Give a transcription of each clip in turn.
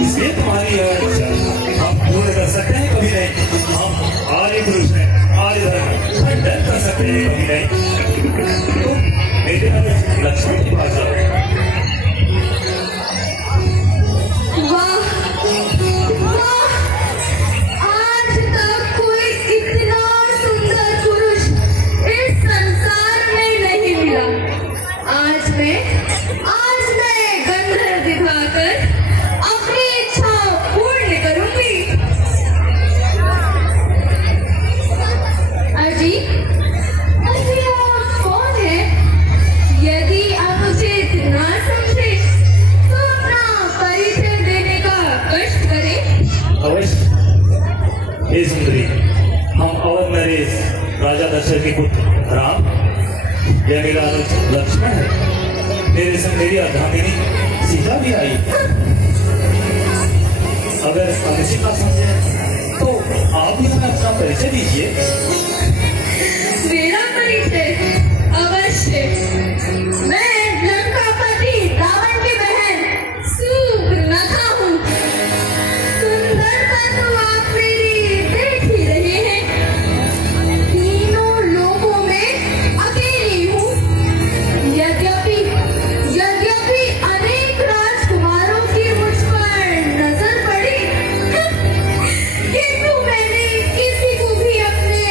इसलिए तुम्हारी हम पूर्ण कर सकते हैं कभी नहीं। हम आर्य पुरुष हैं, आर्य धर्म खंडन कर सकते हैं कभी नहीं। तो मेरे लक्ष्मण की बात है। हे सुंदरी, हम अवध नरेश राजा दशरथ के पुत्र राम, यह मेरा अनुज लक्ष्मण है। मेरे संग मेरी अर्धांगिनी सीता भी आई। अगर अनुचित बात समझे तो आप भी हमें अपना परिचय दीजिए। मेरा परिचय अवश्य। मैं लंकापति रावण की बहन सुपर्णखा हूँ। सुंदरता तो आप मेरी देख ही रहे हैं। तीनों लोगों में अकेली हूँ। यद्यपि अनेक राजकुमारों की मुझ पर नजर पड़ी, किंतु मैंने किसी को भी अपने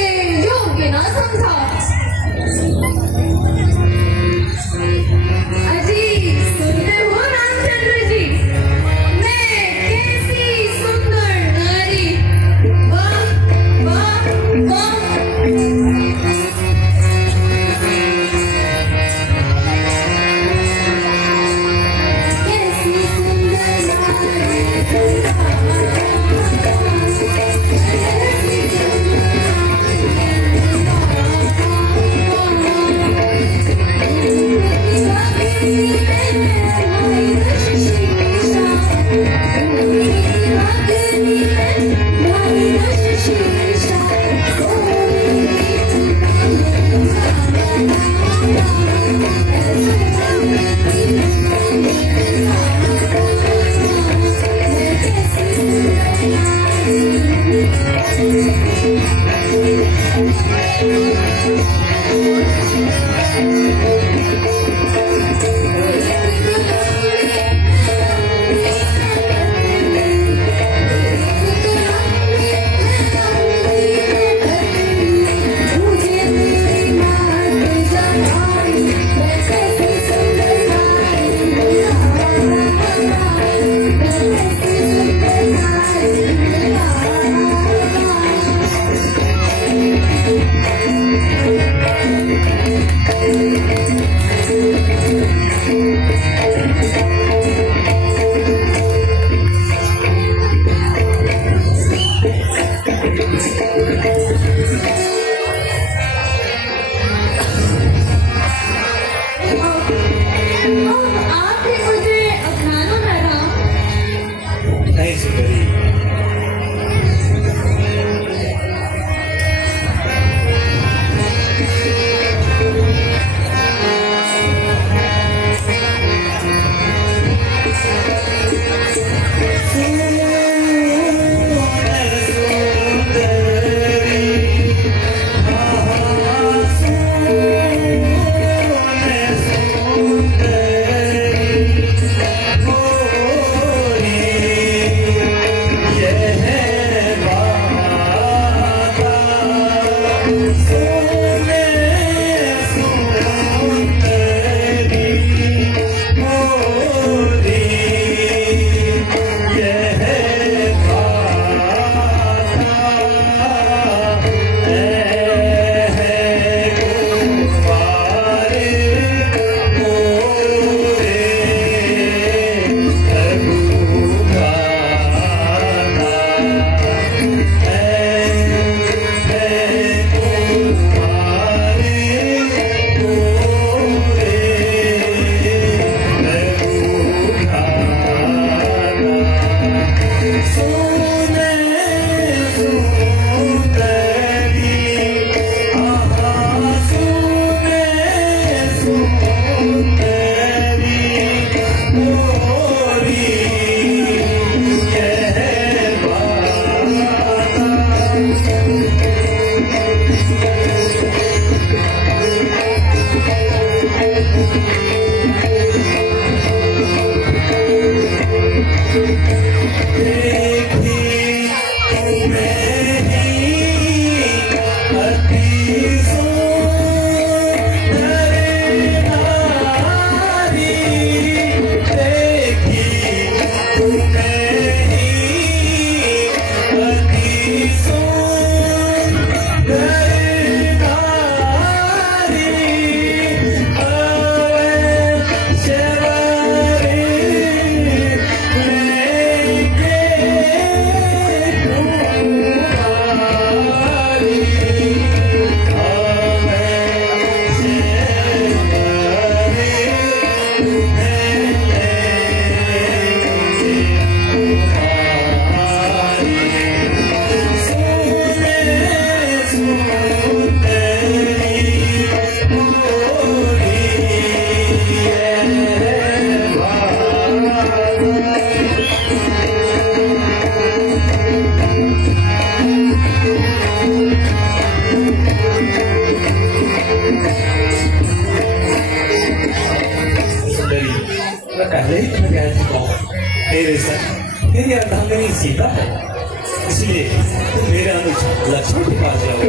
उनके पास जाओ,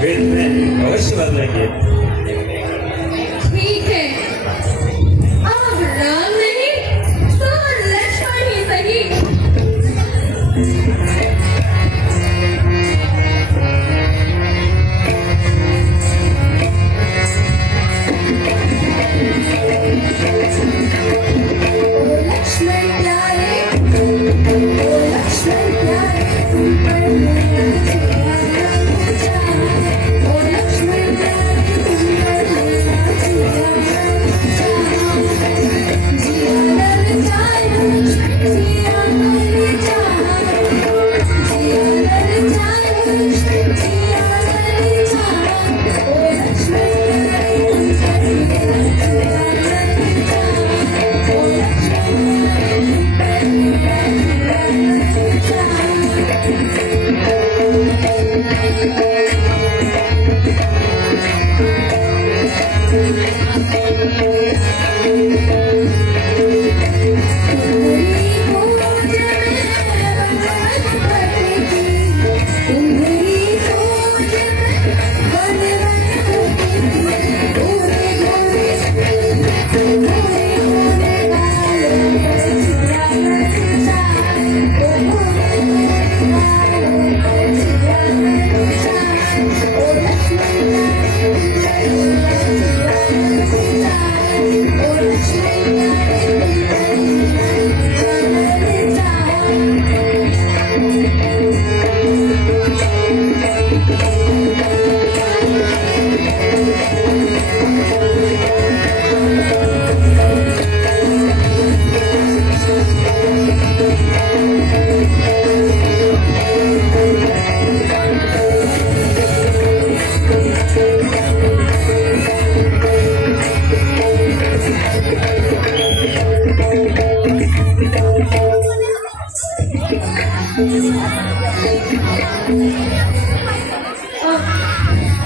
वे तुम्हें अवश्य बदलेंगे। ठीक है, अब राम नहीं तो लक्ष्मण ही सही। लक्ष्मण प्यारे, ओ लक्ष्मण प्यारे, तुम पर मेरा जिया पूजा। ओ लक्ष्मण प्यारे, तुम पर मेरा जिया पूजा। जिया ललचाए, जिया ललचाए, जिया ललचाए, जिया ललचाए। ओ लक्ष्मण प्यारे, तुम पर मेरा जिया पूजा। ओ लक्ष्मण प्यारे, तुम पर मेरा जिया पूजा।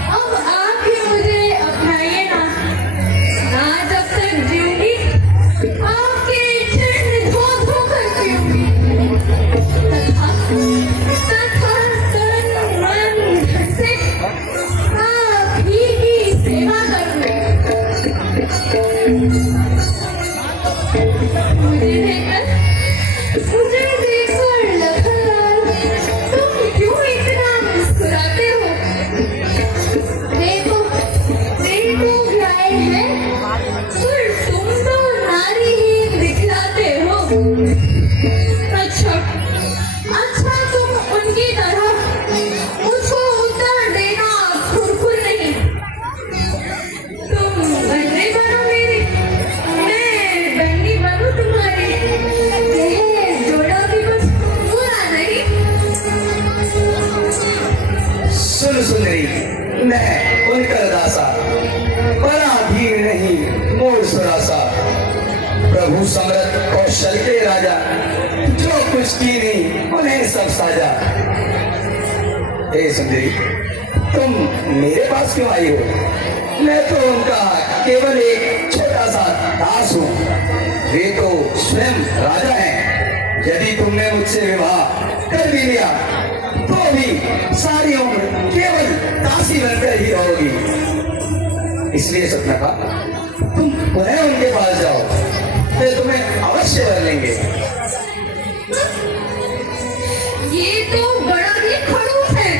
अब आप भी मुझे अपनाइए ना, आज जब तक जीऊंगी आपके चरण धो धो कर पीऊंगी तथा तन मन धन से आप ही की सेवा करूंगी। मुझे देखकर लखनलाल, तुम क्यों इतना मुस्कुराते हो? देखो ब्याह है, पर तुम तो नारी ही दिखलाते हो। अच्छा तुम उनकी तरह मुझको उत्तर देना खुरखुर नहीं। तुम बंदी बनो मेरी, मैं बंदी बनूं तुम्हारी। यह जोड़ा भी कुछ बुरा नहीं। सुन सुंदरी, मैं उनका दासा, बड़ा धीर नहीं मूल सुरासा। प्रभु समरथ कौशल के राजा, जो कुछ की नहीं उन्हें सब साजा। हे सुंदरी, तुम मेरे पास क्यों आई हो? मैं तो उनका केवल एक छोटा सा दास हूँ। वे तो स्वयं राजा हैं। यदि तुमने मुझसे विवाह कर भी लिया तो भी सारी उम्र केवल दासी बनकर ही रहोगी। इसलिए सतनका, तुम पुनः उनके पास जाओ, वे तुम्हें अवश्य बदलेंगे। ये तो बड़ा ही खड़ूस है।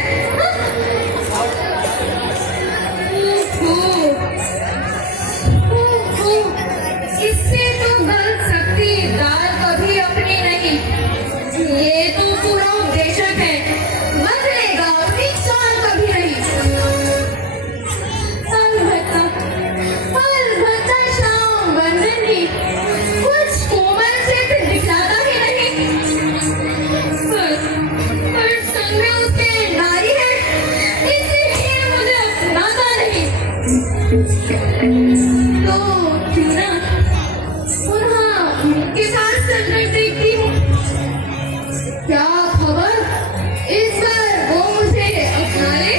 इससे तो गलत सकती दाल कभी अपनी नहीं। ये तो पूरा उपदेशक है, बदलेगा अपनी चाल कभी नहीं। अलबत्ता शाम बंधन ही कुछ कोमल से दिखलाता ही नहीं। पर संग में उसके नारी है, इसलिए मुझे अपनाता नहीं। तो क्यों ना पुनः उनके साथ चलकर देखती हूँ। क्या खबर, इस बार वो मुझे अपना ले।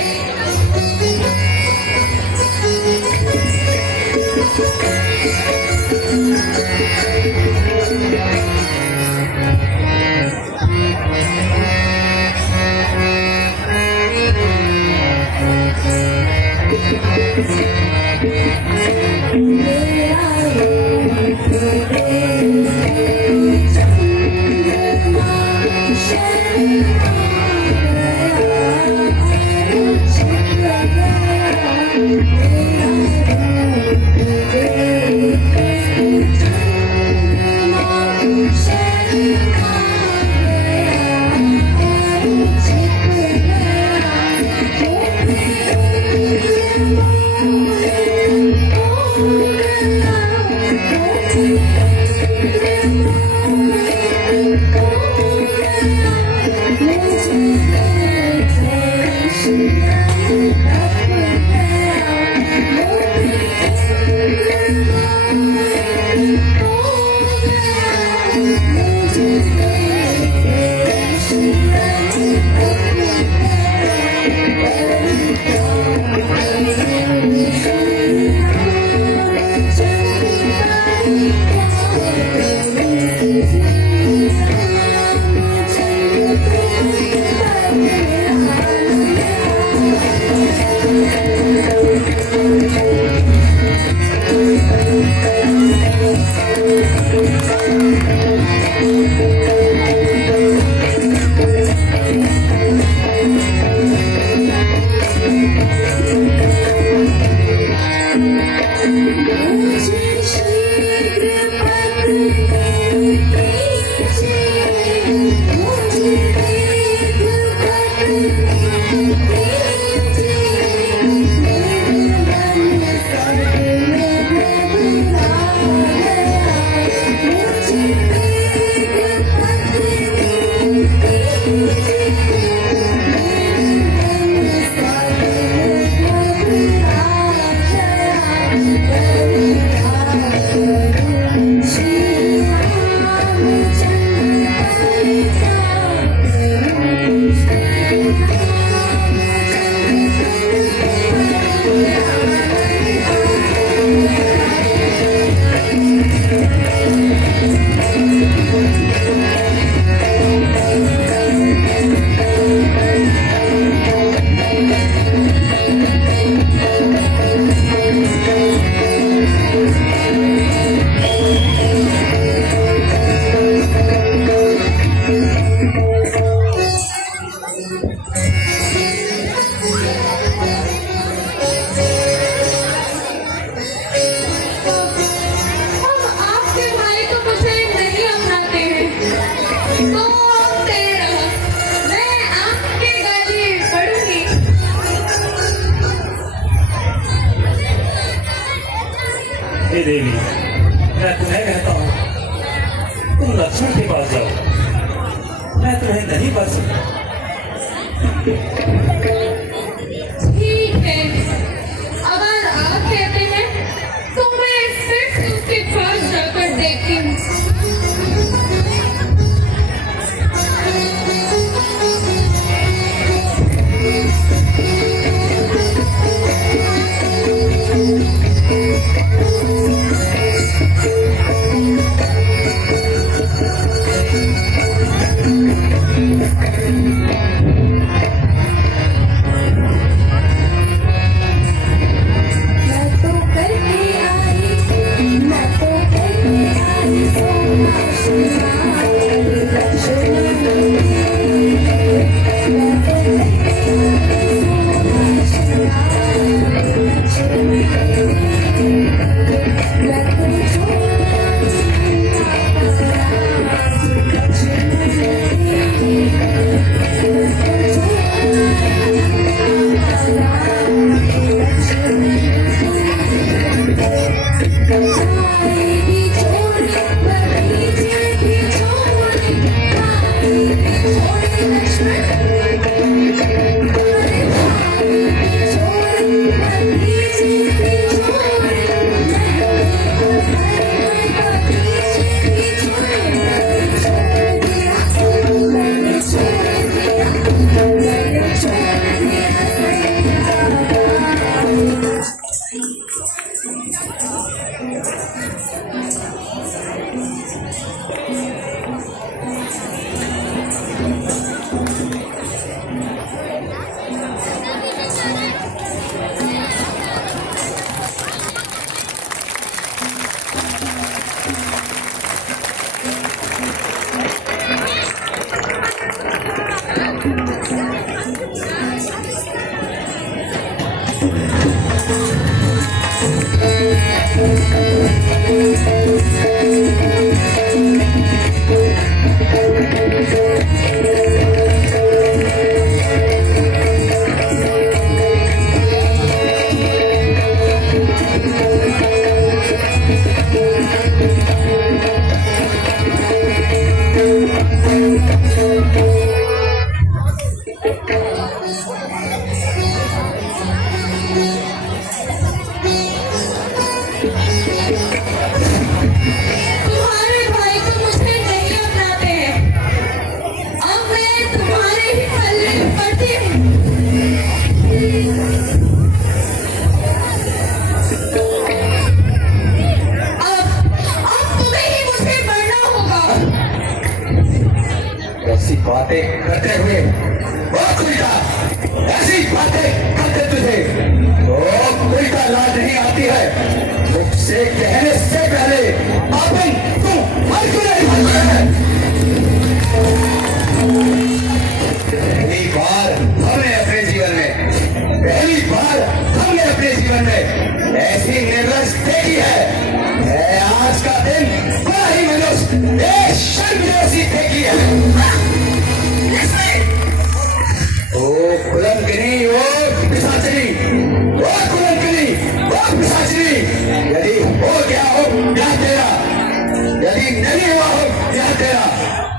अब आपके भाई तो मुझे नहीं अपनाते हैं, तो तेरा मैं आपके गले पड़ूंगी। हे देवी, मैं तुम्हें कहता हूँ तुम लक्ष्मण के पास जाओ, मैं तुम्हें नहीं पा सकता। ठीक है, अगर आप कहते हैं तो मैं फिर से उसके पास जाकर देखती हूँ। तुम्हारे भाई तो मुझे नहीं अपनाते हैं। अब मैं तुम्हारे ही पल्ले में पड़ती हूँ। अब तुम्हें ही मुझे पढ़ना होगा। ऐसी बातें करते हुए बहुत उल्टा, ऐसी बातें करते तुझे तो उल्टा लाज नहीं आती है। मुझसे कहने से पहले अपन तू मर क्यों नहीं भागता है? पहली बार हमने अपने जीवन में, पहली बार हमने अपने जीवन में ऐसी निर्लज देखी है। आज का दिन बड़ा ही मनुष्य एक शर्म जैसी देखी है। ओ कुलंकिनी, ओ पिशाचिनी, ओ कुलंकिनी, ओ पिशाचिनी, यदि हो गया हो ब्याह तेरा, यदि नहीं हुआ हो ब्याह तेरा,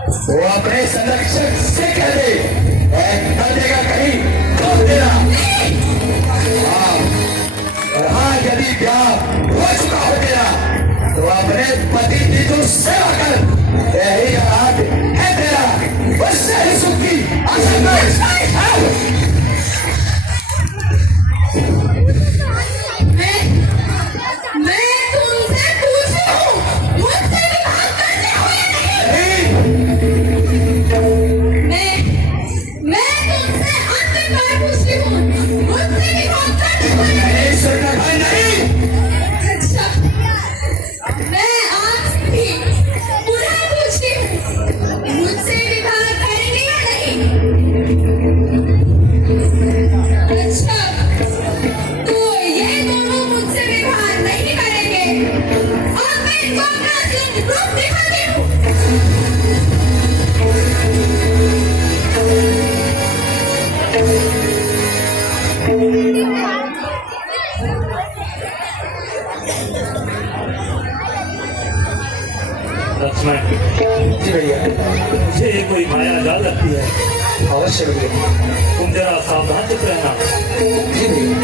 तो अपने संरक्षक से कह दे कर देगा कहीं तो तेरा। हाँ, और हाँ, यदि ब्याह हो चुका हो तेरा तो अपने पति की जो सेवा कर, यही हाथ है तेरा, उससे ही सुख की आशा कर। मैं तुमसे पूछती हूँ, मुझसे विवाह करते हो या नहीं? मैं तुमसे अंतिम बार पूछती हूँ, मुझसे विवाह करते हो या नहीं? नहीं, अच्छा, मैं आपसे पुनः पूछती हूँ, मुझसे विवाह करेंगे या नहीं? अच्छा, तो ये दोनों मुझसे विवाह नहीं करेंगे। और मैं इनको अपना असली रूप दिखाती हूँ। लक्ष्मण, जी भैया, मुझे ये कोई माया जाल लगती है। अवश्य भैया। तुम जरा सावधान चित रहना। जी भैया।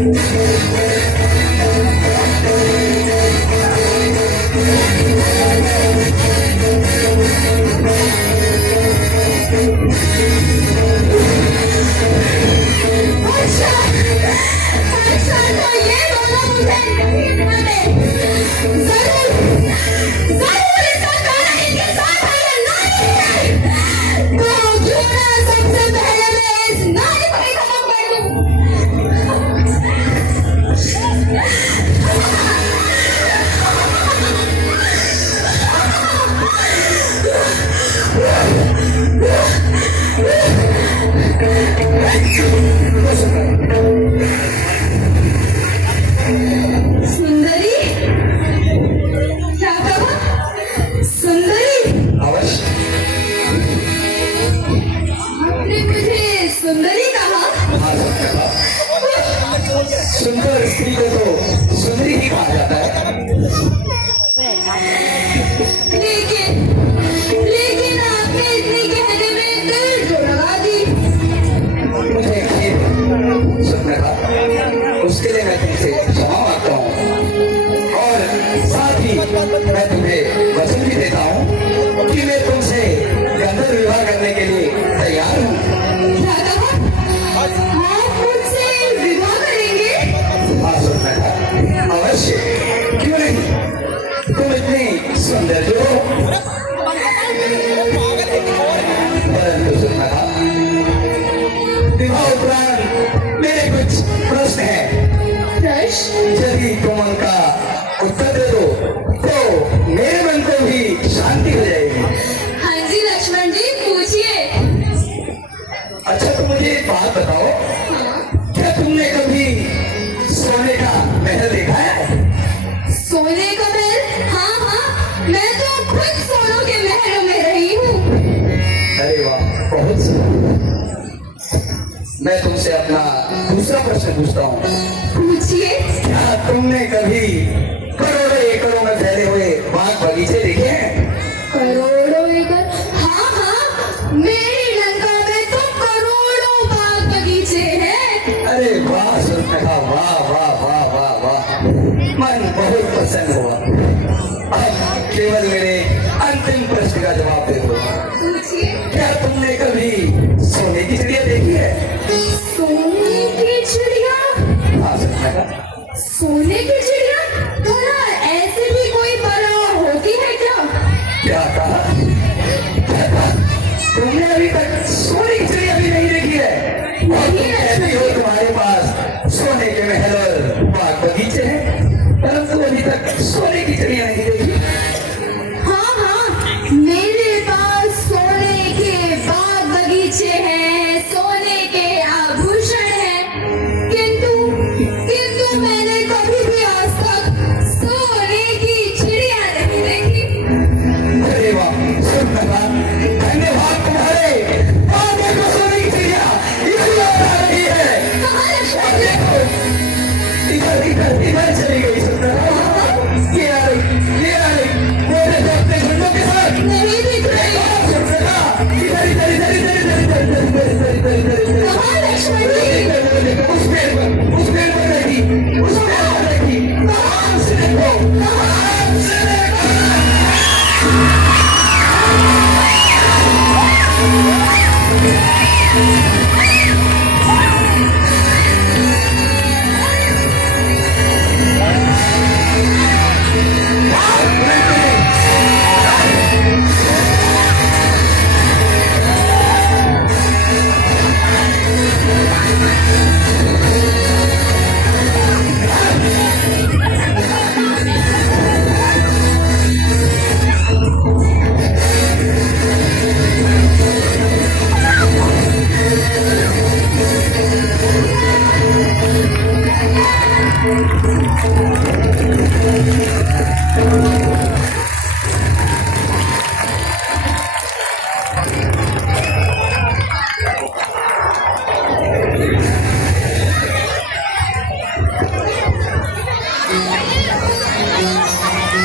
अच्छा अच्छा, तो ये दोनों मुझे नहीं माने। जरूर जरूर इसका कारण इनके साथ है या नहीं है। तो क्यों ना सबसे पहले मैं इस नारी को ही खत्म कर दूं। सुंदरी, क्या कहा? सुंदरी? अवश्य आपने मुझे सुंदरी कहा? हाँ सुंदर, सुंदर स्त्री को तो सुंदरी ही कहा जाता है। लेकिन लेकिन आपने इतनी कहने में दिल जो लगा दी। मुझे खेद सुंदर, उसके लिए मैं तुमसे क्षमा मांगता हूँ और साथ ही मैं तुम्हें वचन भी देता हूँ कि मैं तुमसे गंधर्व विवाह करने के लिए तैयार हूँ। क्या कहा? आप मुझसे विवाह करेंगे? हाँ सुंदर, अवश्य, क्यों नहीं, तुम इतनी सुंदर जो हो। परंतु सुंदर, विवाह उपरांत मेरे कुछ प्रश्न हैं। प्रश्न? यदि तुम उनका उत्तर दे दो तो मेरे मन को भी शांति हो जाएगी। हाँ जी लक्ष्मण जी, पूछिए। अच्छा तो मुझे एक बात बताओ, हाँ? क्या तुमने कभी सोने का महल देखा है? सोने का महल? हाँ हाँ, मैं तो खुद सोनों के महलों में रही हूँ। अरे वाह, बहुत सुंदर। मैं तुमसे अपना दूसरा प्रश्न पूछता हूँ। पूछिए। क्या तुमने कभी करोड़ों एकड़ों में फैले हुए बाग बगीचे देखे हैं? करोड़ों एकड़? हाँ हाँ, मेरी लंका में तो करोड़ों बाग बगीचे हैं। अरे वाह सुनता, वाह वाह वाह वाह वाह, मन बहुत प्रसन्न हुआ। अब केवल मेरे अंतिम प्रश्न का जवाब दे दो। पूछिए। क्या तुमने कभी सोने की चिड़िया देखी है? सोने की चिड़िया? हाँ सुनता, सोने की चिड़िया? भला ऐसे भी कोई परवाह होती है क्या? क्या कहा? क्या कहा? तुमने अभी तक सोने की चिड़िया भी नहीं देखी है और तुम कहती हो तुम्हारे पास सोने के महल और बाग बगीचे हैं, परंतु अभी तक सोने की चिड़िया नहीं देखी। हाँ हाँ, मेरे पास सोने के बाग बगीचे हैं, सोने के आभूषण हैं, किंतु किंतु मैंने कभी भी आज तक सोने की चिड़िया नहीं देखी। अरे वाह सुनता, धन्यवाद तुम्हारे। और देखो सोने की चिड़िया इधर आ रही है। कहाँ लक्ष्मण और जी? देखो इधर इधर इधर चली गई सुनता, ये आ रही, ये आ रही, मेरे से अपने झंडों के साथ। नहीं दिख रही। सुनता, इधर इधर इधर इधर इधर इधर इधर इधर इधर इधर इधर। कहाँ लक्ष्मण जी?